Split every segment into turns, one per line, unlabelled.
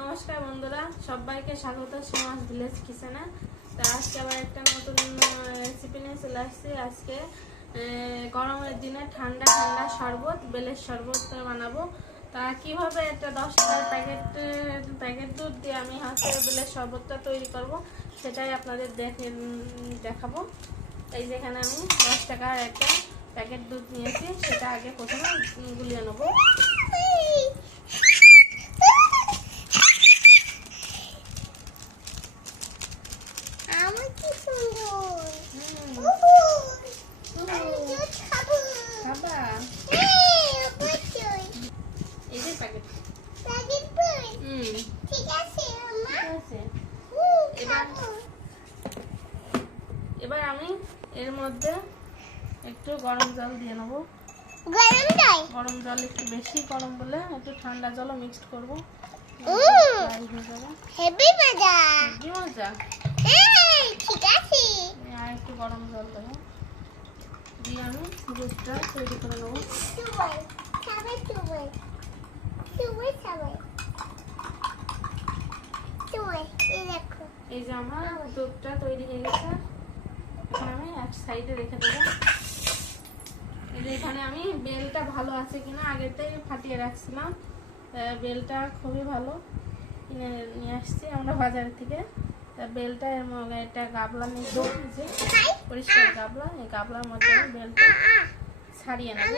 নমস্কার বন্ধুরা, সবাইকে স্বাগত সমাজ ভিলেজ কিচেনে। তা আজকে আবার একটা নতুন রেসিপি নিয়ে চলে আসছি। আজকে গরমের দিনে ঠান্ডা ঠান্ডা শরবত, বেলের শরবত বানাবো। তা কীভাবে একটা দশ টাকার প্যাকেট প্যাকেট দুধ দিয়ে আমি হচ্ছে বেলের শরবতটা তৈরি করব, সেটাই আপনাদের দেখে, দেখাবো। এই যেখানে আমি দশ টাকার একটা প্যাকেট দুধ নিয়েছি, সেটা আগে প্রথমে গুলিয়ে নেব
আমার কি সুন্দর
হুম,
উহু, আমি
উহু,
দুধ খাব
খাবা
এই, অবশ্যই
এই যে প্যাকেট
প্যাকেট বই
হুম
ঠিক আছে আমা
ঠিক আছে। এবার- এবার আমি এর মধ্যে একটু গরম জল দিয়ে নেব।
গরম দেয়
গরম জল একটু বেশি গরম বলে একটু ঠান্ডা জলও মিক্সড করব।
হেভি মজা।
কি মজা?
ঠিক আছে।
আর একটু গরম জল দেবো। দিয়ে আমি দুধটা তৈরি করে নেব।
সবাই সবাই সবাই সবাই এই দেখো
এই যে আমার দুধটা তৈরি হয়ে গেছে। এখন আমি এক সাইডে রেখে দেবো। এই যে এখানে আমি বেলটা ভালো আছে কিনা আগেতেই ফাটিয়ে রাখছিলাম। বেলটা খুবই ভালো কিনে নিয়ে আসছি আমরা বাজার থেকে। বেলটা একটা গাবলা নিয়ে যে পরিষ্কার গাবলা। এই গাবলার মধ্যে বেলটা ছাড়িয়ে নেব।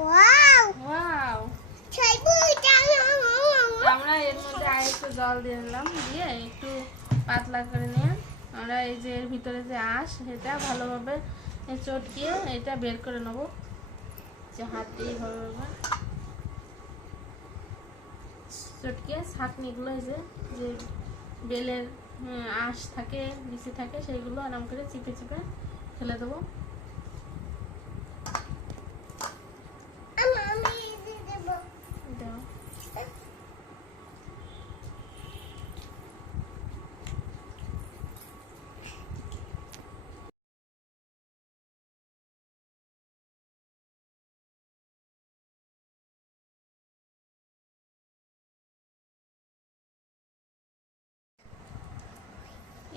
ওয়াও
ওয়াও
ছয়বু জানো
আমরা এর মধ্যে আর একটু জল দিয়ে দিলাম দিয়ে একটু পাতলা করে নিয়ে আমরা এই যে এর ভিতরে যে আঁশ সেটা ভালোভাবে চটকিয়ে এটা বের করে নেব। যে হাত দিয়ে ভালোভাবে চটকিয়ে ছাঁকনিগুলো এই যে যে বেলের আঁশ থাকে বিচি থাকে সেইগুলো আরাম করে চিপে চিপে ফেলে দেবো।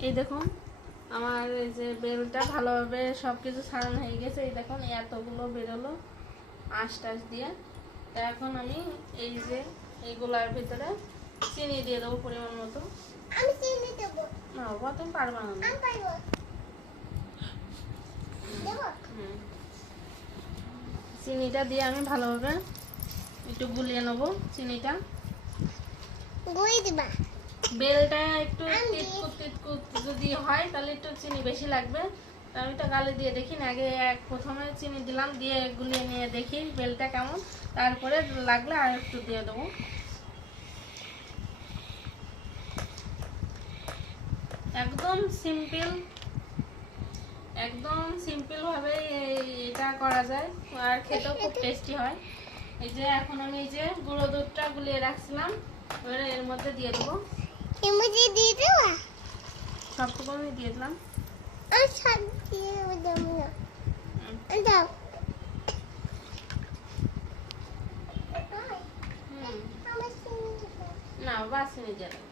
এই দেখুন আমার এই যে বেলটা ভালোভাবে সব কিছু ছাড়ানো হয়ে গেছে। এই দেখুন এতগুলো বেরোলো আঁশ টাশ দিয়ে। তা এখন আমি এই যে এইগুলার ভিতরে চিনি দিয়ে দেবো পরিমাণ মতো।
আমি চিনি দেব।
না বাবা তুমি পারবা না।
আমি পারব।
চিনিটা দিয়ে আমি ভালোভাবে একটু গুলিয়ে নেব চিনিটা।
গুই দিবা।
বেলটা একটু তিতকুত তিতকুত যদি হয় তাহলে একটু চিনি বেশি লাগবে। আমি তো গালে দিয়ে দেখি না আগে এক প্রথমে চিনি দিলাম দিয়ে গুলিয়ে নিয়ে দেখি বেলটা কেমন। তারপরে লাগলে আর একটু দিয়ে দেবো। একদম সিম্পল একদম সিম্পল ভাবে এটা করা যায় আর খেতেও খুব টেস্টি হয়। এই যে এখন আমি এই যে গুঁড়ো দুধটা গুলিয়ে রাখছিলাম এবারে এর মধ্যে দিয়ে দেবো।
এমজি দিয়ে দেওয়া
সবটুকু আমি দিয়ে দিলাম।
আমি সব দিয়ে দেবো দাও।
না দেবো
যাবে না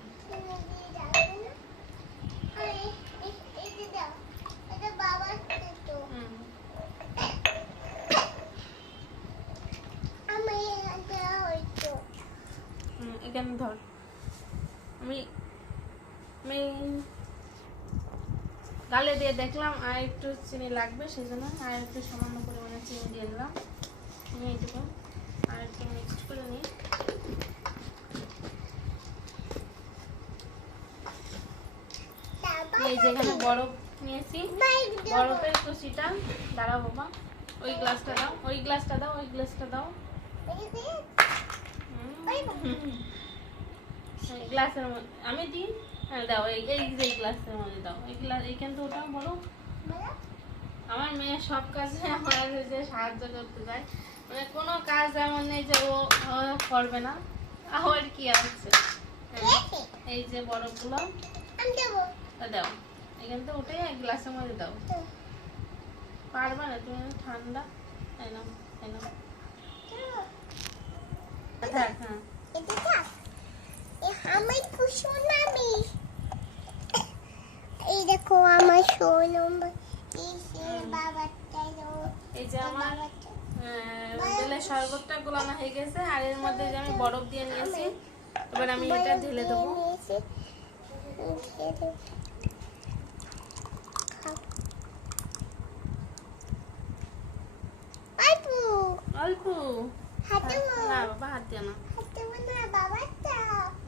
আমি এই- এই যে দাও এটা বাবার তো
হুম।
আমি দেওয়া হয়তো
হুম, এখানে ধর আমি আমি গালে দিয়ে দেখলাম আর একটু চিনি লাগবে সেই জন্য আর একটু সামান্য পরিমাণে চিনি দিয়ে দিলাম। আমি এইটুকু আর একটু মিক্সড করে নিই। এই যেখানে বরফ নিয়েছি। বরফের কুচিটা দাঁড়াও বাবা ওই গ্লাসটা দাও ওই গ্লাসটা দাও ওই গ্লাসটা দাও। গ্লাসের মধ্যে আমি দিই? হ্যাঁ দাও এই এই যে গ্লাসের মধ্যে দাও। এই গ্লাস এইখান থেকে ওটা বলো। আমার মেয়ে সব কাজে আমার যে সাহায্য করতে যায়। মানে কোনো কাজ এমন নেই যে ও করবে না। আমার কি আছে? হ্যাঁ, এই যে বরফগুলো তা দাও এখান থেকে উঠে এক গ্লাসের মধ্যে দাও। পারবে না তুমি ঠান্ডা। এই নাও এই হ্যাঁ
আমার খুব সোনামি এই দেখো আমার সোনামি এই
যে আমার শরবতটা গোলানো হয়ে গেছে আর এর মধ্যে যে আমি বরফ দিয়ে নিয়েছি এবার আমি এটা ঢেলে দেবো। অল্প।
হাতে
না বাবা হাত দিয়ে না।
হাতে না বাবাটা
হুম।
বাবা খাবি বাবা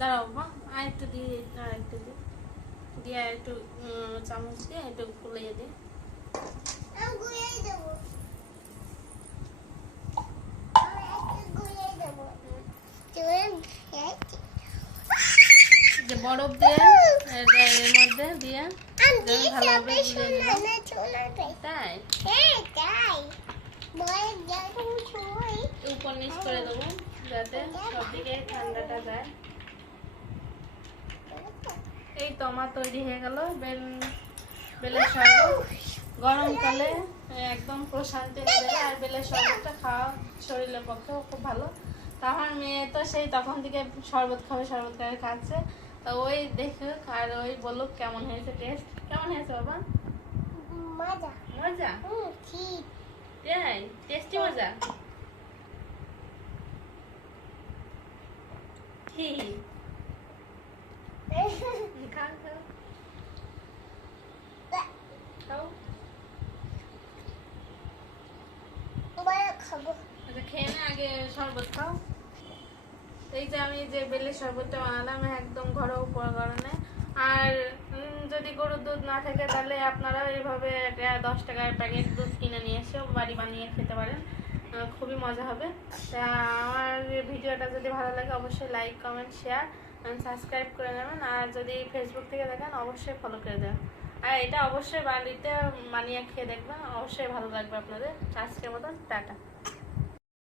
দাঁড়াও বাবা আর একটু দিয়ে আর একটু দিয়ে দিয়ে একটু চামচ দিয়ে একটু দিই
গুলিয়ে চলুন
যে বরফ দিয়ে, এর মধ্যে দিয়ে ভালোভাবে
তাই? হ্যাঁ তাই।
নিচ করে দেবো যাতে সব দিকে ঠান্ডাটা যায়। এই তো আমার তৈরি হয়ে গেল বেল বেলের শরবত গরমকালে একদম প্রশান্তি আর বেলের শরবতটা খাওয়া শরীরের পক্ষেও খুব ভালো। তা আমার মেয়ে তো সেই তখন থেকে শরবত খাবে শরবত খাবে খাচ্ছে। তা ওই দেখুক আর ওই বলুক কেমন হয়েছে টেস্ট কেমন হয়েছে বাবা?
মজা।
মজা?
ঠিক।
তাই টেস্টি মজা
বড় খাব
আচ্ছা খেয়ে নে আগে শরবত খাও। এই যে আমি যে বেলের শরবতটা বানালাম একদম ঘরোয়া উপকরণে। আর যদি গরুর দুধ না থাকে, তাহলে আপনারা এইভাবে একটা দশ টাকার প্যাকেট দুধ কিনে নিয়ে এসেও বাড়ি বানিয়ে খেতে পারেন। খুবই মজা হবে। তা আমার ভিডিওটা যদি ভালো লাগে, অবশ্যই লাইক কমেন্ট শেয়ার সাবস্ক্রাইব করে নেবেন। আর যদি ফেসবুক থেকে দেখেন, অবশ্যই ফলো করে দেবেন। আর এটা অবশ্যই বাড়িতে বানিয়ে খেয়ে দেখবেন। অবশ্যই ভালো লাগবে আপনাদের। আজকের মতন, টাটা।